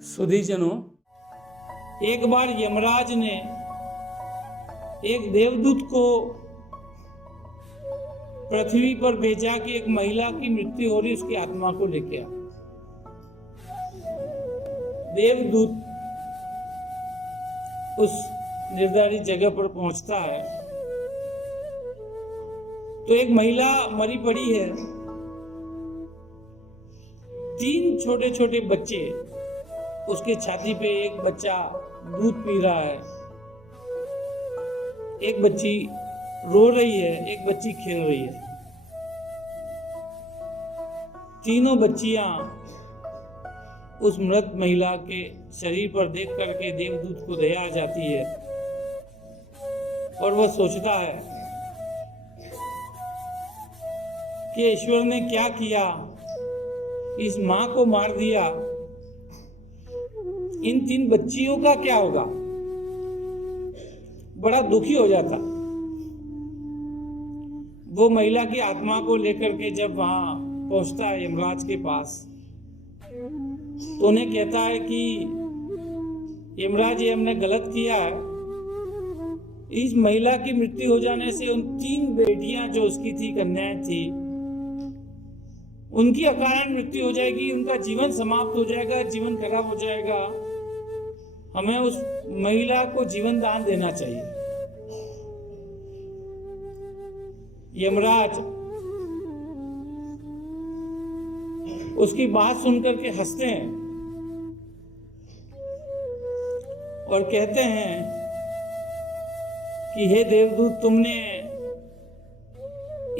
सुधीजनों, एक बार यमराज ने एक देवदूत को पृथ्वी पर भेजा कि एक महिला की मृत्यु हो रही, उसकी आत्मा को लेके आ। देवदूत उस निर्धारित जगह पर पहुंचता है तो एक महिला मरी पड़ी है। 3 छोटे छोटे बच्चे, उसके छाती पे एक बच्चा दूध पी रहा है, एक बच्ची रो रही है, एक बच्ची खेल रही है। तीनों बच्चियां उस मृत महिला के शरीर पर देख करके देवदूत को दया आ जाती है और वह सोचता है कि ईश्वर ने क्या किया, इस मां को मार दिया, इन 3 बच्चियों का क्या होगा। बड़ा दुखी हो जाता। वो महिला की आत्मा को लेकर के जब वहां पहुंचता है यमराज के पास, तो उन्हें कहता है कि यमराज, ये हमने गलत किया है। इस महिला की मृत्यु हो जाने से उन 3 बेटियां जो उसकी थी, कन्याएं थी, उनकी अकारण मृत्यु हो जाएगी, उनका जीवन समाप्त हो जाएगा, जीवन खराब हो जाएगा। हमें उस महिला को जीवन दान देना चाहिए। यमराज उसकी बात सुनकर के हंसते हैं और कहते हैं कि हे देवदूत, तुमने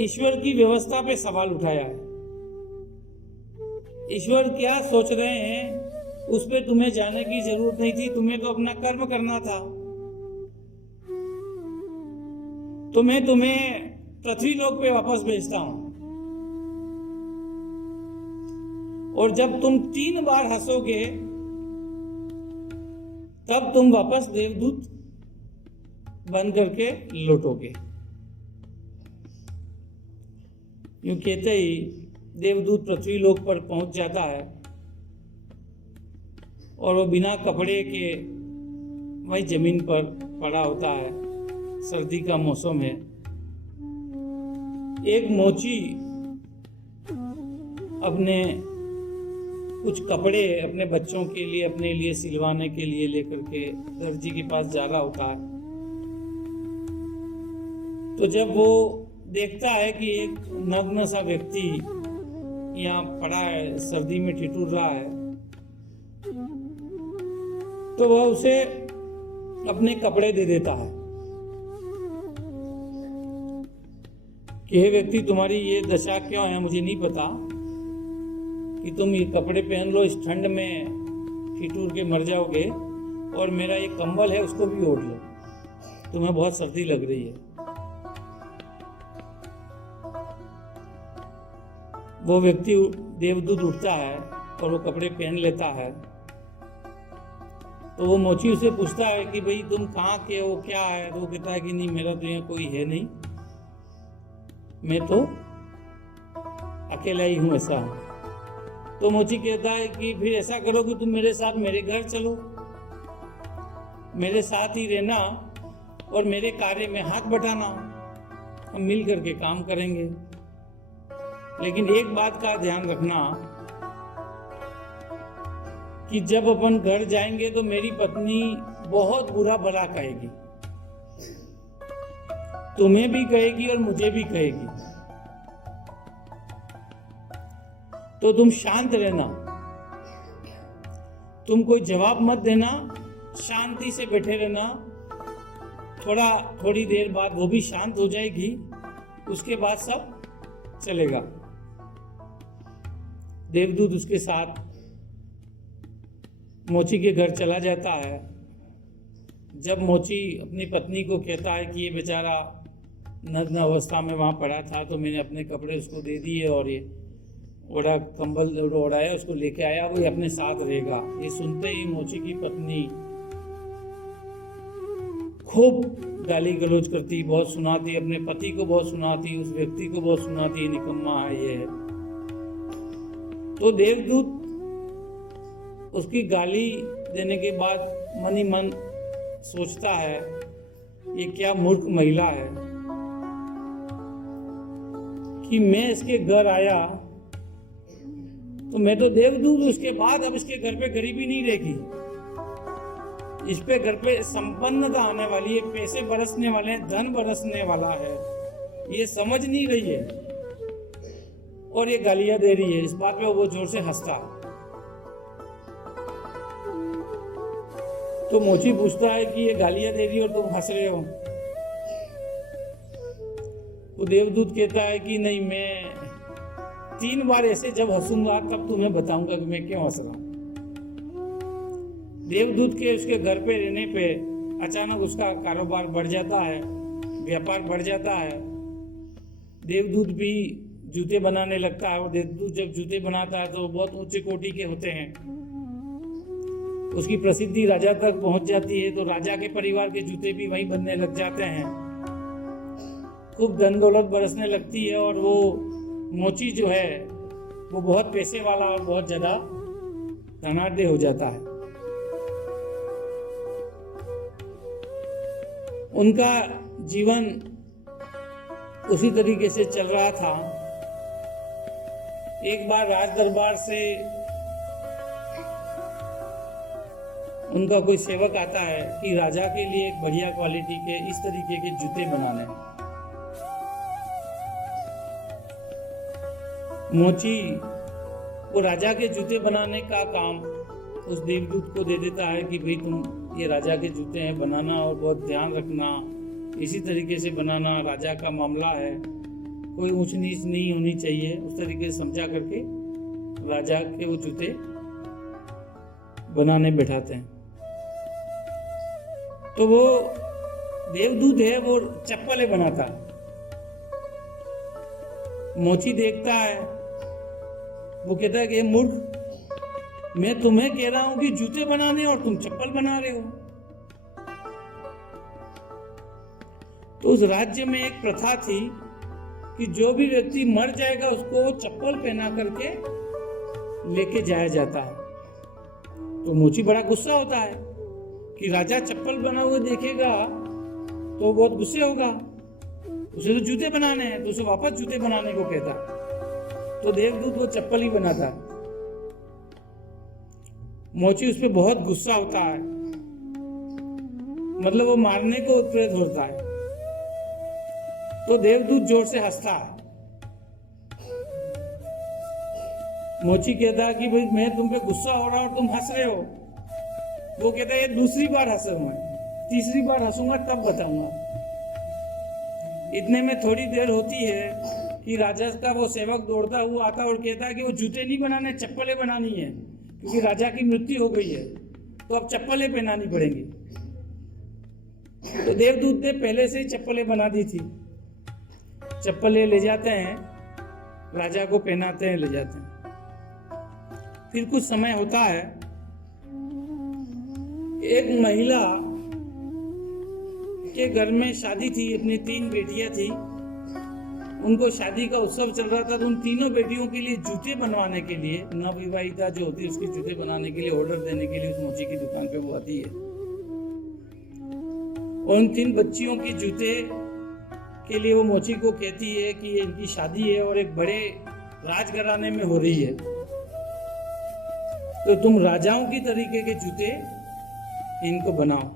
ईश्वर की व्यवस्था पे सवाल उठाया है। ईश्वर क्या सोच रहे हैं उस पे तुम्हें जाने की जरूरत नहीं थी। तुम्हें तो अपना कर्म करना था। तुम्हें पृथ्वी लोक पे वापस भेजता हूं, और जब तुम 3 बार हंसोगे तब तुम वापस देवदूत बन करके लौटोगे। यूं कहते ही देवदूत पृथ्वी लोक पर पहुंच जाता है और वो बिना कपड़े के वही जमीन पर पड़ा होता है। सर्दी का मौसम है। एक मोची अपने कुछ कपड़े अपने बच्चों के लिए, अपने लिए सिलवाने के लिए लेकर के दर्जी के पास जा रहा होता है। तो जब वो देखता है कि एक नग्न सा व्यक्ति यहाँ पड़ा है, सर्दी में ठिठुर रहा है, तो वह उसे अपने कपड़े दे देता है कि हे व्यक्ति, तुम्हारी ये दशा क्यों है मुझे नहीं पता, कि तुम ये कपड़े पहन लो, इस ठंड में ठिठुर के मर जाओगे, और मेरा ये कंबल है उसको भी ओढ़ लो, तुम्हें बहुत सर्दी लग रही है। वो व्यक्ति देवदूत उठता है और वो कपड़े पहन लेता है। तो वो मोची उसे पूछता है कि भाई तुम कहाँ के हो, क्या है। तो वो कहता है कि नहीं, मेरा तो यहाँ कोई है नहीं, मैं तो अकेला ही हूँ, ऐसा हूँ। तो मोची कहता है कि फिर ऐसा करो कि तुम मेरे साथ मेरे घर चलो, मेरे साथ ही रहना और मेरे कार्य में हाथ बटाना, हम मिल करके काम करेंगे। लेकिन एक बात का ध्यान रखना कि जब अपन घर जाएंगे तो मेरी पत्नी बहुत बुरा भला कहेगी, तुम्हें भी कहेगी और मुझे भी कहेगी। तो तुम शांत रहना, तुम कोई जवाब मत देना, शांति से बैठे रहना। थोड़ी देर बाद वो भी शांत हो जाएगी, उसके बाद सब चलेगा। देवदूत उसके साथ मोची के घर चला जाता है। जब मोची अपनी पत्नी को कहता है कि ये बेचारा नग्न अवस्था में वहाँ पड़ा था, तो मैंने अपने कपड़े उसको दे दिए और ये ओढ़ा कंबल ओढ़ाया, उसको लेके आया, वो अपने साथ रहेगा। ये सुनते ही मोची की पत्नी खूब गाली गलौज करती, बहुत सुनाती, अपने पति को बहुत सुनाती, उस व्यक्ति को बहुत सुनाती, निकम्मा है ये है। तो देवदूत उसकी गाली देने के बाद मन ही मन सोचता है ये क्या मूर्ख महिला है कि मैं इसके घर आया तो मैं तो देवदूत, उसके बाद अब इसके घर पे गरीबी नहीं रहेगी, इस पे घर पे संपन्नता आने वाली है, पैसे बरसने वाले हैं, धन बरसने वाला है, ये समझ नहीं रही है और ये गालियां दे रही है। इस बात पे वो जोर से हंसता। तो मोची पूछता है कि ये गालियां दे रही हो और तुम हंस रहे हो? तो देवदूत कहता है कि नहीं, मैं 3 बार ऐसे जब हंसूंगा तब तुम्हें बताऊंगा कि मैं क्यों हंस रहा हूं। देवदूत के उसके घर पे रहने पे अचानक उसका कारोबार बढ़ जाता है, व्यापार बढ़ जाता है। देवदूत भी जूते बनाने लगता है और देवदूत जब जूते बनाता है तो बहुत ऊंचे कोटि के होते हैं। उसकी प्रसिद्धि राजा तक पहुंच जाती है तो राजा के परिवार के जूते भी वहीं बनने लग जाते हैं। खूब धन दौलत बरसने लगती है और वो मोची जो है वो बहुत पैसे वाला और बहुत ज्यादा धनाढ्य हो जाता है। उनका जीवन उसी तरीके से चल रहा था। एक बार राज दरबार से उनका कोई सेवक आता है कि राजा के लिए एक बढ़िया क्वालिटी के इस तरीके के जूते बनाने हैं। मोची वो राजा के जूते बनाने का काम उस देवदूत को दे देता है कि भाई तुम ये राजा के जूते हैं, बनाना और बहुत ध्यान रखना, इसी तरीके से बनाना, राजा का मामला है, कोई ऊंच नीच नहीं होनी चाहिए, उस तरीके से समझा करके राजा के वो जूते बनाने बैठाते हैं। तो वो देवदूत है वो चप्पलें बनाता है। मोची देखता है, वो कहता है कि मूर्ख, मैं तुम्हें कह रहा हूं कि जूते बनाने और तुम चप्पल बना रहे हो। तो उस राज्य में एक प्रथा थी कि जो भी व्यक्ति मर जाएगा उसको चप्पल पहना करके लेके जाया जाता है। तो मोची बड़ा गुस्सा होता है कि राजा चप्पल बना हुआ देखेगा तो बहुत गुस्से होगा, उसे तो जूते बनाने हैं, तो उसे वापस जूते बनाने को कहता है। तो देवदूत वो चप्पल ही बनाता है। मोची उस पर बहुत गुस्सा होता है, मतलब वो मारने को प्रेरित होता है। तो देवदूत जोर से हंसता है। मोची कहता है कि भाई मैं तुम पे गुस्सा हो रहा हूं और तुम हंस रहे हो। वो कहता है ये दूसरी बार हंस रहा हूं, तीसरी बार हंसूंगा तब बताऊंगा। इतने में थोड़ी देर होती है कि राजा का वो सेवक दौड़ता हुआ आता है और कहता है कि वो जूते नहीं बनाने, चप्पलें बनानी है, क्योंकि राजा की मृत्यु हो गई है तो अब चप्पलें पहनानी पड़ेंगी। तो देवदूत ने पहले से ही चप्पलें बना दी थी। चप्पलें ले जाते हैं, राजा को पहनाते हैं, ले जाते हैं। फिर कुछ समय होता है, एक महिला के घर में शादी थी, अपनी 3 बेटियां थी, उनको शादी का उत्सव चल रहा था। तो उन तीनों बेटियों के लिए जूते बनवाने के लिए, नवविवाहिता जो होती है उसके जूते बनाने के लिए ऑर्डर देने के लिए उस मोची की दुकान पे वो आती है। और उन 3 बच्चियों की जूते के लिए वो मोची को कहती है कि ये इनकी शादी है और एक बड़े राजघराने में हो रही है, तो तुम राजाओं की तरीके के जूते इनको बनाओ।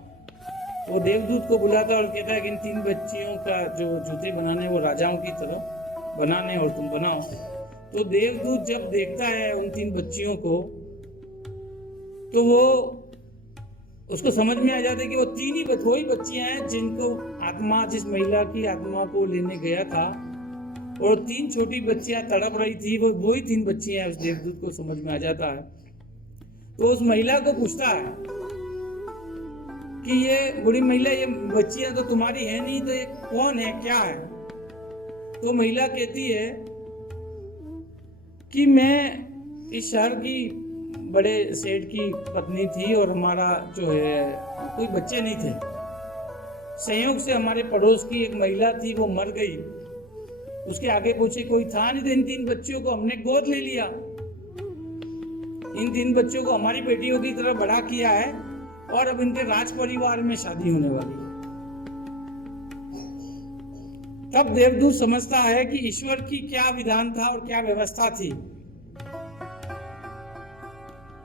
वो देवदूत को बुलाता और कहता है कि इन 3 बच्चियों का जो जूते बनाने वो राजाओं की तरह बनाने और तुम बनाओ। तो देवदूत जब देखता है उन 3 बच्चियों को तो वो उसको समझ में आ जाता है कि वो 3 ही वही बच्चियां हैं जिनको आत्मा, जिस महिला की आत्मा को लेने गया था, और 3 छोटी बच्चियां तड़प रही थी, वो वही 3 बच्चियां उस देवदूत को समझ में आ जाता है। तो उस महिला को पूछता है कि ये बूढ़ी महिला, ये बच्चियां तो तुम्हारी है नहीं, तो ये कौन है, क्या है? तो महिला कहती है कि मैं इस शहर की बड़े सेठ की पत्नी थी और हमारा जो है कोई बच्चे नहीं थे। संयोग से हमारे पड़ोस की एक महिला थी, वो मर गई, उसके आगे पीछे कोई था नहीं, तो इन 3 बच्चियों को हमने गोद ले लिया। इन 3 बच्चों को हमारी बेटियों की तरह बड़ा किया है और अब इनके राज परिवार में शादी होने वाली है। तब देवदूत समझता है कि ईश्वर की क्या विधान था और क्या व्यवस्था थी।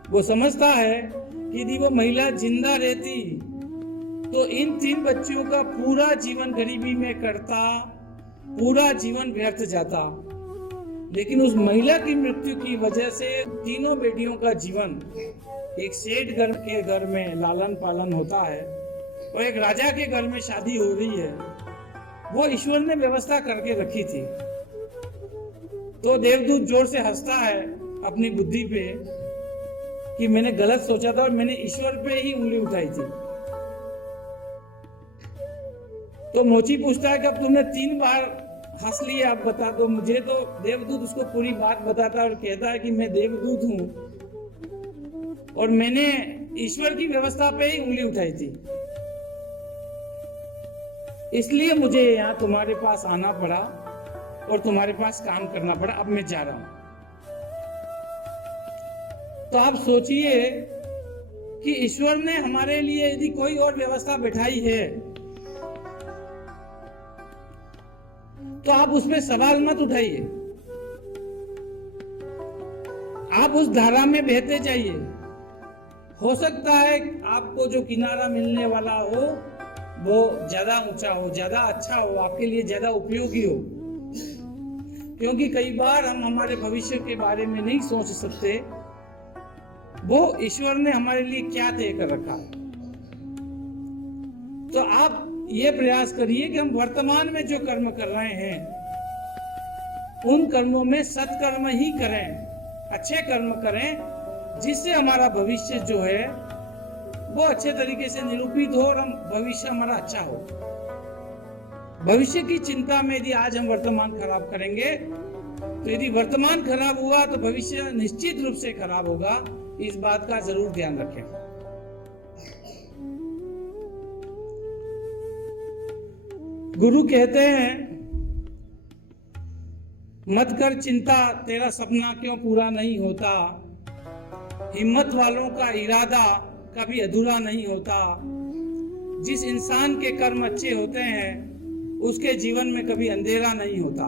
वो समझता है कि यदि वो महिला जिंदा रहती तो इन 3 बच्चों का पूरा जीवन गरीबी में कटता, पूरा जीवन व्यर्थ जाता। लेकिन उस महिला की मृत्यु की वजह से तीनों बेटियों का जीवन एक सेठ के घर में लालन पालन होता है और एक राजा के घर में शादी हो रही है। वो ईश्वर ने व्यवस्था करके रखी थी। तो देवदूत जोर से हंसता है अपनी बुद्धि पे कि मैंने गलत सोचा था और मैंने ईश्वर पे ही उंगली उठाई थी। तो मोची पूछता है कि अब तुमने 3 बार हंस लिया, अब बता दो मुझे। तो देवदूत उसको पूरी बात बताता है और कहता है कि मैं देवदूत हूं और मैंने ईश्वर की व्यवस्था पे ही उंगली उठाई थी, इसलिए मुझे यहाँ तुम्हारे पास आना पड़ा और तुम्हारे पास काम करना पड़ा। अब मैं जा रहा हूं। तो आप सोचिए कि ईश्वर ने हमारे लिए यदि कोई और व्यवस्था बिठाई है तो आप उसमें सवाल मत उठाइए, आप उस धारा में बहते जाइए। हो सकता है आपको जो किनारा मिलने वाला हो वो ज्यादा ऊंचा हो, ज्यादा अच्छा हो, आपके लिए ज्यादा उपयोगी हो, क्योंकि कई बार हम हमारे भविष्य के बारे में नहीं सोच सकते वो ईश्वर ने हमारे लिए क्या तय कर रखा है। तो आप ये प्रयास करिए कि हम वर्तमान में जो कर्म कर रहे हैं उन कर्मों में सत्कर्म ही करें, अच्छे कर्म करें, जिससे हमारा भविष्य जो है वो अच्छे तरीके से निरूपित हो और हम भविष्य हमारा अच्छा हो। भविष्य की चिंता में यदि आज हम वर्तमान खराब करेंगे तो यदि वर्तमान खराब हुआ तो भविष्य निश्चित रूप से खराब होगा। इस बात का जरूर ध्यान रखें। गुरु कहते हैं मत कर चिंता, तेरा सपना क्यों पूरा नहीं होता। हिम्मत वालों का इरादा कभी अधूरा नहीं होता। जिस इंसान के कर्म अच्छे होते हैं उसके जीवन में कभी अंधेरा नहीं होता।